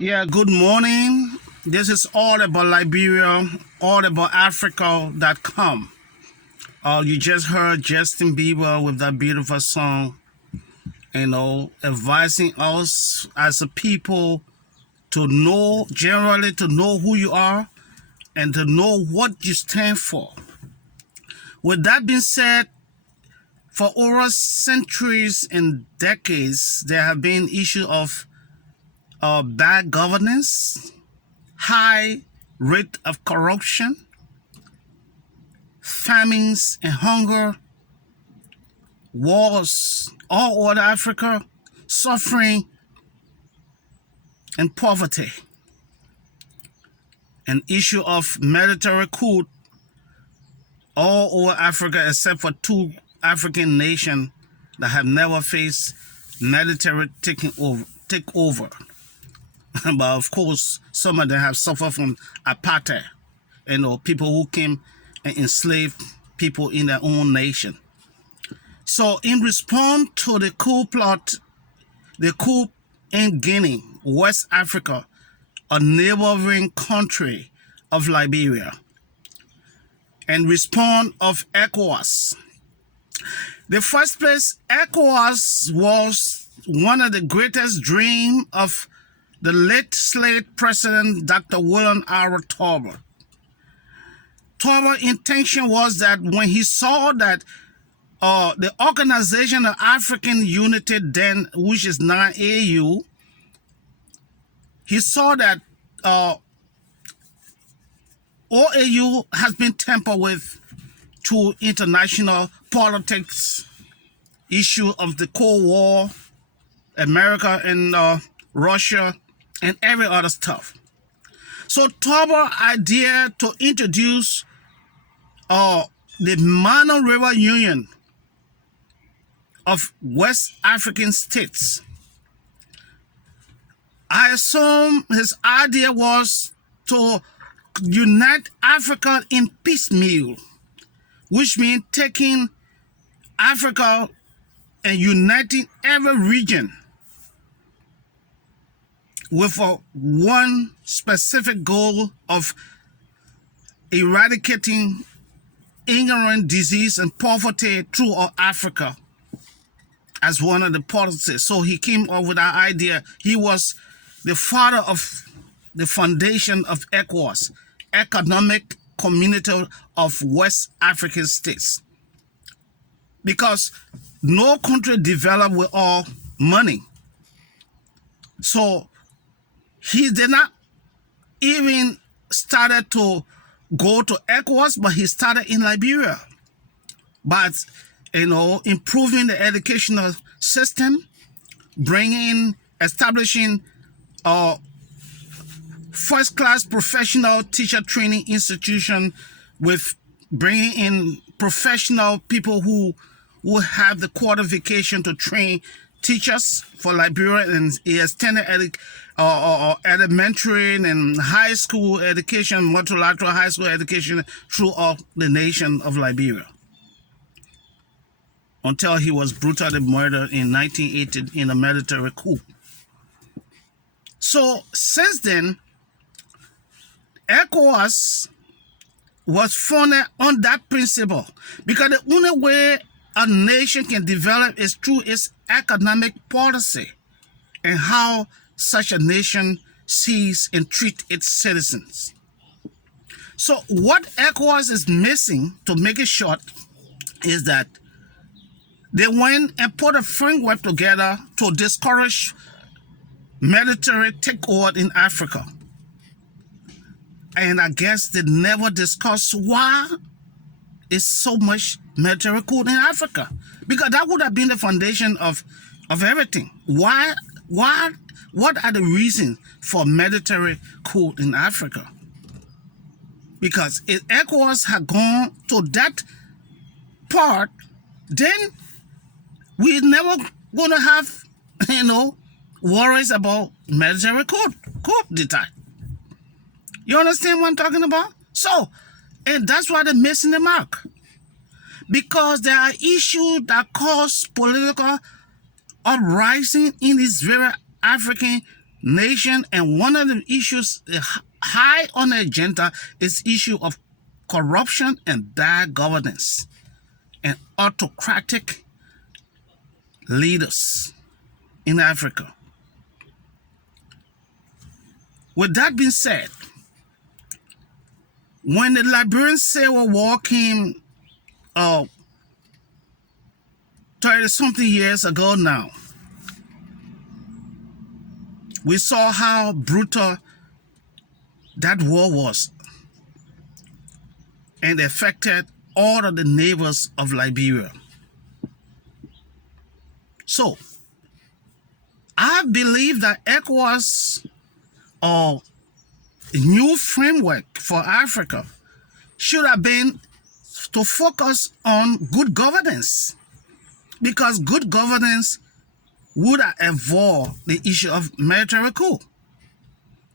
Yeah, good morning. This is all about Liberia, all about Africa.com. You just heard Justin Bieber with that beautiful song, advising us as a people to know, generally to know who you are and to know what you stand for. With that being said, for over centuries and decades, there have been issues of bad governance, high rate of corruption, famines and hunger, wars all over Africa, suffering and poverty. An issue of military coup all over Africa except for two African nations that have never faced military takeover. But of course, some of them have suffered from apartheid, people who came and enslaved people in their own nation. So in response to the coup plot, the coup in Guinea, West Africa, a neighboring country of Liberia, and response of ECOWAS. The first place, ECOWAS was one of the greatest dreams of the late slave president, Dr. William R. Tolbert. Tolbert's intention was that when he saw that the Organization of African Unity then, which is now AU, he saw that OAU has been tampered with to international politics, issue of the Cold War, America and Russia, and every other stuff. So Tolbert's idea to introduce the Mano River Union of West African states. I assume his idea was to unite Africa in piecemeal, which means taking Africa and uniting every region with one specific goal of eradicating ignorant disease and poverty throughout Africa as one of the policies. So he came up with that idea. He was the father of the foundation of ECOWAS, Economic Community of West African States. Because no country developed with all money. So he did not even started to go to ECOWAS, but he started in Liberia. But, improving the educational system, establishing a first-class professional teacher training institution with bringing in professional people who will have the qualification to train teachers for Liberia, and he extended elementary and high school education, multilateral high school education throughout the nation of Liberia, until he was brutally murdered in 1980 in a military coup. So since then, ECOWAS was founded on that principle, because the only way a nation can develop is through its economic policy and how such a nation sees and treats its citizens. So what ECOWAS is missing, to make it short, is that they went and put a framework together to discourage military takeover in Africa. And I guess they never discussed why is so much military coup in Africa, because that would have been the foundation of everything. What are the reasons for military coup in Africa? Because if ECOWAS had gone to that part, then we're never going to have, worries about military coup d'etat. You understand what I'm talking about? So, and that's why they're missing the mark. Because there are issues that cause political uprising in these very African nation, and one of the issues high on the agenda is issue of corruption and bad governance and autocratic leaders in Africa. With that being said, when the Liberian Civil War came 30-something years ago now, we saw how brutal that war was and affected all of the neighbors of Liberia. So, I believe that ECOWAS, or new framework for Africa, should have been to focus on good governance, because good governance would have evolved the issue of military coup,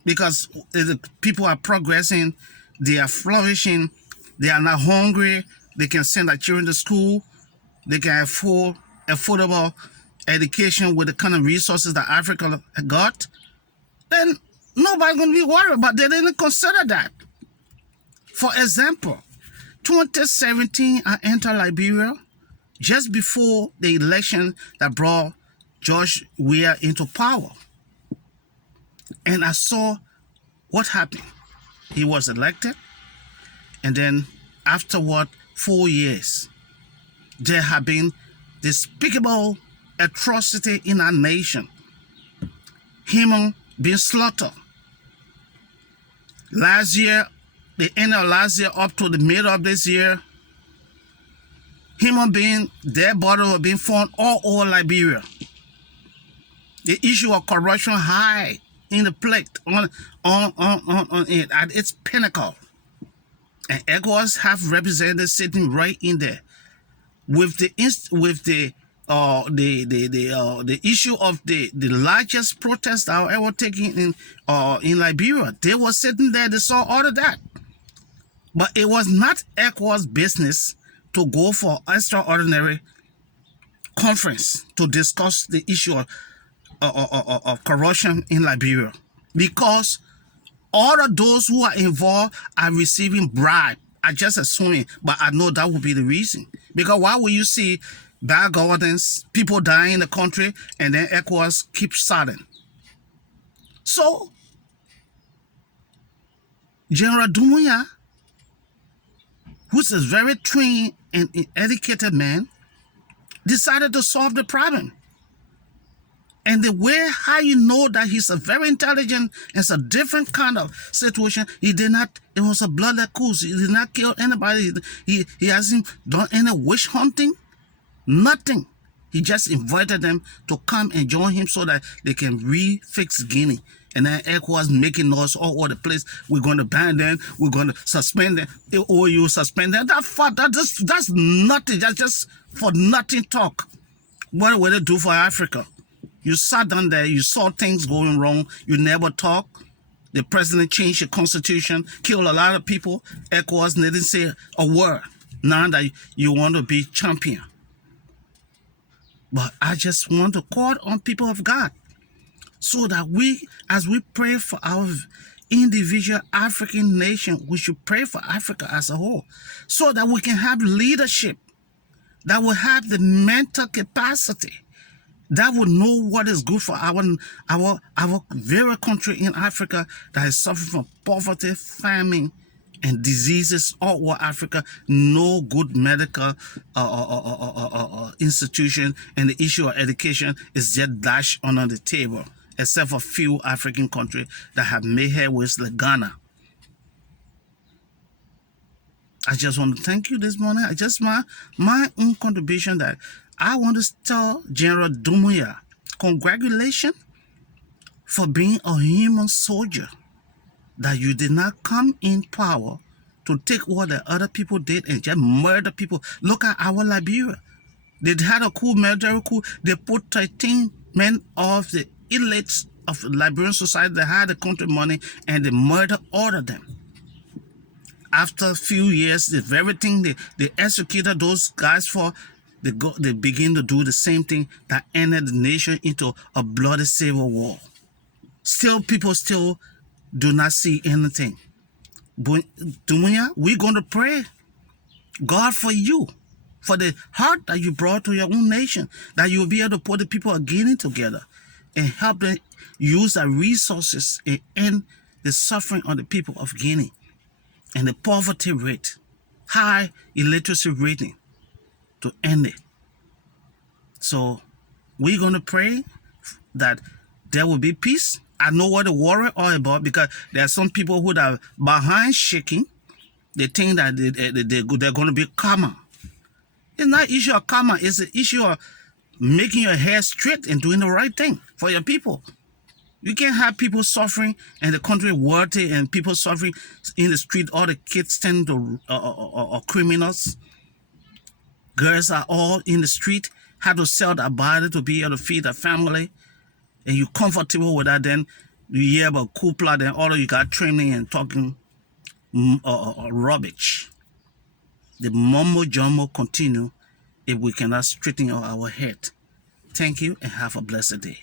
because the people are progressing, they are flourishing, they are not hungry, they can send their children to school, they can afford affordable education with the kind of resources that Africa got, then nobody's going to be worried. But they didn't consider that. For example, 2017, I entered Liberia just before the election that brought George Weah into power. And I saw what happened. He was elected, and then afterward, 4 years, there have been despicable atrocity in our nation. Human being slaughtered. Last year, the end of last year up to the middle of this year, human being, their bodies were being found all over Liberia. The issue of corruption high in the plate on it at its pinnacle. And ECOWAS have representatives sitting right in there with the issue of the largest protest that were ever taken in Liberia. They were sitting there, they saw all of that. But it was not ECOWAS business to go for extraordinary conference to discuss the issue of corruption in Liberia, because all of those who are involved are receiving bribe. I just assuming, but I know that would be the reason. Because why would you see bad governance, people dying in the country, and then ECOWAS keeps silent? So, General Doumbouya, who's a very trained and educated man, decided to solve the problem. And the way how you know that he's a very intelligent, it's a different kind of situation. He did not, it was a bloodless coup. He did not kill anybody. He hasn't done any witch hunting, nothing. He just invited them to come and join him so that they can refix Guinea. And then ECOWAS making noise all over the place. We're going to ban them. We're going to suspend them. Or you suspend them. That's nothing. That's just for nothing talk. What will it do for Africa? You sat down there, you saw things going wrong, you never talk. The president changed the constitution, killed a lot of people. ECOWAS didn't say a word. Now that you want to be champion. But I just want to call on people of God, so that we, as we pray for our individual African nation, we should pray for Africa as a whole, so that we can have leadership that will have the mental capacity, that will know what is good for our very country in Africa that is suffering from poverty, famine, and diseases all over Africa. No good medical institution, and the issue of education is just dashed under the table, except for few African countries that have made headways, like Ghana. I just want to thank you this morning. I just my own contribution that I want to tell General Doumbouya, congratulations for being a human soldier, that you did not come in power to take what the other people did and just murder people. Look at our Liberia. They had a coup, military coup. They put 13 men of the elites of the Liberian society that had the country money, and they murdered all of them. After a few years, the very thing they executed those guys for, they begin to do the same thing that ended the nation into a bloody civil war. Still, people still do not see anything. Doumbouya, we're going to pray, God, for you, for the heart that you brought to your own nation, that you'll be able to put the people of Guinea together and help them use their resources and end the suffering of the people of Guinea and the poverty rate, high illiteracy rating, to end it. So we're going to pray that there will be peace. I know what the worry are about, because there are some people who are behind shaking. They think that they're going to be calmer. It's not an issue of karma. It's an issue of making your hair straight and doing the right thing for your people. You can't have people suffering and the country wealthy and people suffering in the street. All the kids tend to criminals. Girls are all in the street, have to sell their body to be able to feed their family. And you're comfortable with that. Then you hear about Coup, and all of you got training and talking rubbish. The mumbo jumbo continue if we cannot straighten our head. Thank you and have a blessed day.